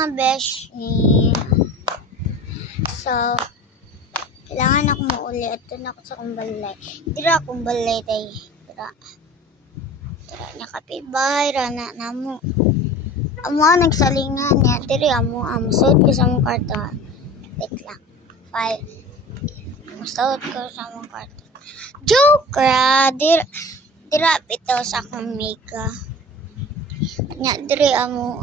mga beshi. So, kailangan ako mauli at doon ako sa kumbalay. Dira akong balay day. Dira niya kapitbahay, rana na mo. Amo nagsalingan niya. Diri amo sud ko sa mong kwarto. Wait lang. File. Masahod ko sa mong kwarto. Joke ra. Dira bitaw sa akong mega. Nya diri amo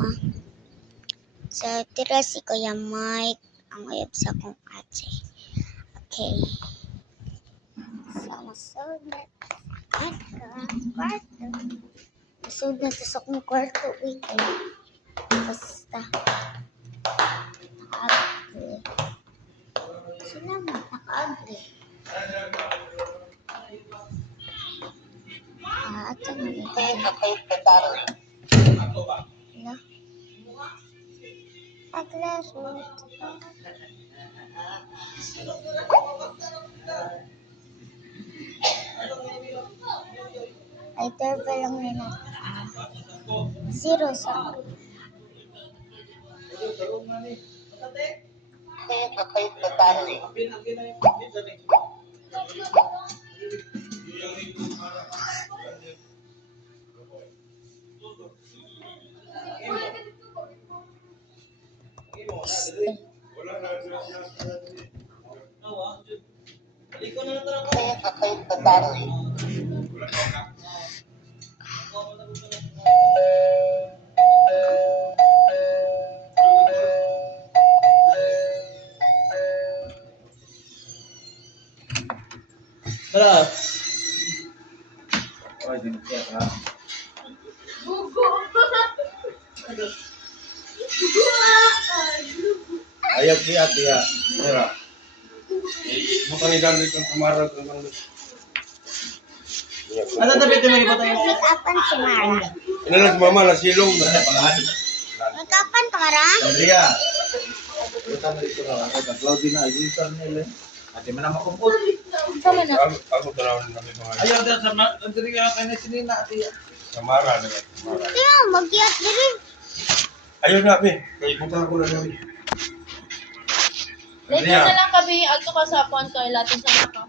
So, tira si Kuya Mike ang uyab sa akong ate. Okay. So, masahod na kwarto. Masahod na sa akong kwarto. Wait lang. Basta. Naka-ugly. Salamat, naka-ugly. Ito na rin. Hello? Paglasot. Ay, turbo lang rin ako. 0 sa Tara. Ay, dinukya ka. Ayaw kaya. Tara. Makanidan dito ang kamarag. Ano tabi ito na iba tayo? make-upan si Mara. Inalag mama na silong. Make-upan pa ka ra? Andrea. Ito na dito na. Claudia na. Ayusan nila. Ate man ang makumpul. Ako dalawin kami mga. Ayaw dyan sa Andrea kayo na sinina. Samara na. Tiyo, mag-iat diri. Ayaw na kami. Kaya buka ko na kami. Later na lang kami, ato ka sa puan ko, ilatin sa maka.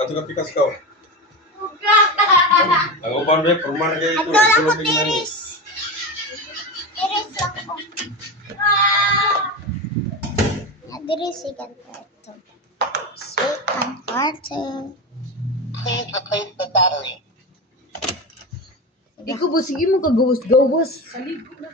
Kato ka pikas ka. Ang upan ba, purman kayo ito. Ato lang ko tiris. Tiris lang ko. Diri si Gantarto. Sweet Gantarto. Ikaw ba, sige mo ka gawas-gawas. Salig ko na.